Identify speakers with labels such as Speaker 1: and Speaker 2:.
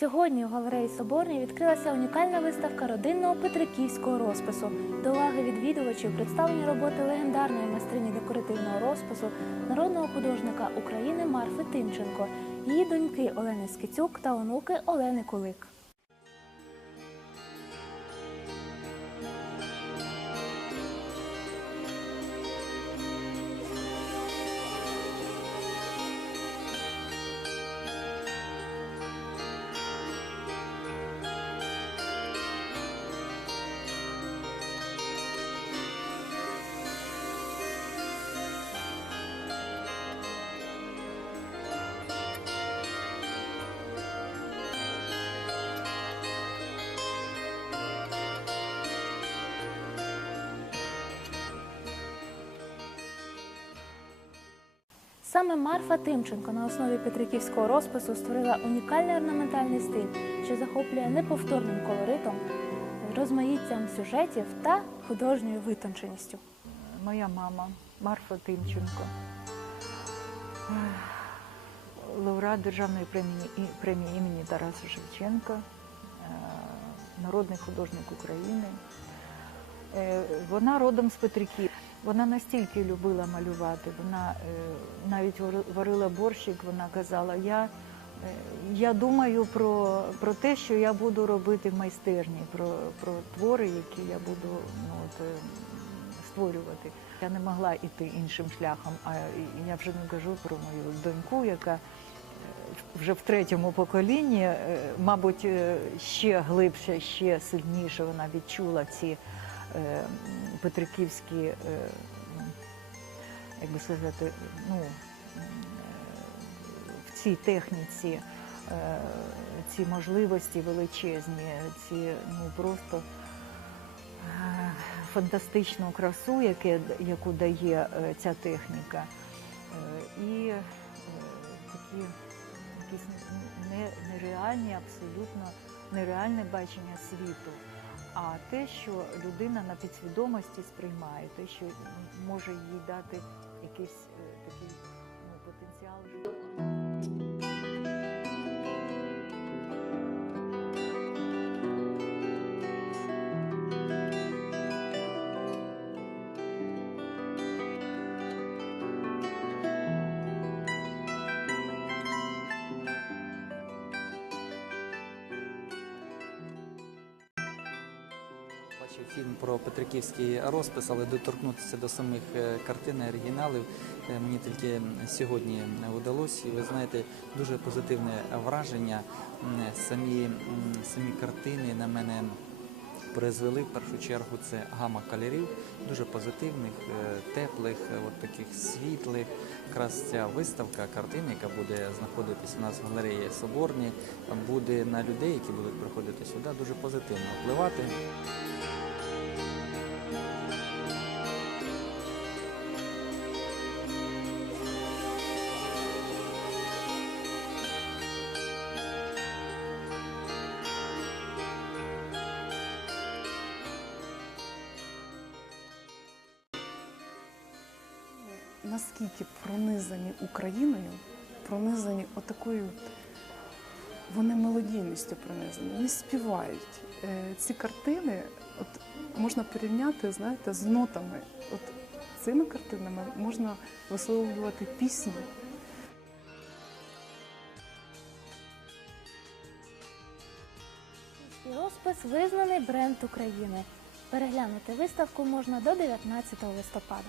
Speaker 1: Сьогодні у галереї Соборній відкрилася унікальна виставка родинного петриківського розпису. До уваги відвідувачів представлені роботи легендарної майстрині декоративного розпису, народного художника України Марфи Тимченко, її доньки Олени Скицюк та онуки Олени Кулик. Саме Марфа Тимченко на основі петриківського розпису створила унікальний орнаментальний стиль, що захоплює неповторним колоритом, розмаїттям сюжетів та художньою витонченістю.
Speaker 2: моя мама Марфа Тимченко, лауреат Державної премії, премії імені Тараса Шевченка, е, народний художник України. Е, Вона родом з Петриків. Вона настільки любила малювати. Вона е, навіть вари- варила борщик, вона казала, я, е, я думаю про, про те, що я буду робити в майстерні, про, про твори, які я буду ну, от, е, створювати. Я не могла йти іншим шляхом, а я вже не кажу про мою доньку, яка вже в третьому поколінні, мабуть, ще глибше, ще сильніше вона відчула ці петриківські, е, як би сказати, ну, е, в цій техніці е, ці можливості величезні, ці ну просто е, фантастичну красу, яку дає е, ця техніка, Е, і е, такі якісь нереальні, абсолютно нереальне бачення світу. А те, що людина на підсвідомості сприймає, те, що може їй дати якийсь е, такий ну, потенціал
Speaker 3: Бачив фільм про Петриківський розпис, але доторкнутися до самих е, картин і оригіналів е, мені тільки сьогодні вдалося. І ви знаєте, дуже позитивне враження. Самі, самі картини на мене призвели в першу чергу. Це гама кольорів, дуже позитивних, е, теплих, е, от таких світлих. Якраз ця виставка картин, яка буде знаходитись у нас в галереї Соборні, буде на людей, які будуть приходити сюди, дуже позитивно впливати.
Speaker 4: Наскільки пронизані Україною, пронизані отакою, вони мелодійністю пронизані, вони співають. Е, Ці картини от, можна порівняти, знаєте, з нотами. От цими картинами можна висловлювати пісню.
Speaker 1: Розпис визнаний бренд України. Переглянути виставку можна до 19 листопада.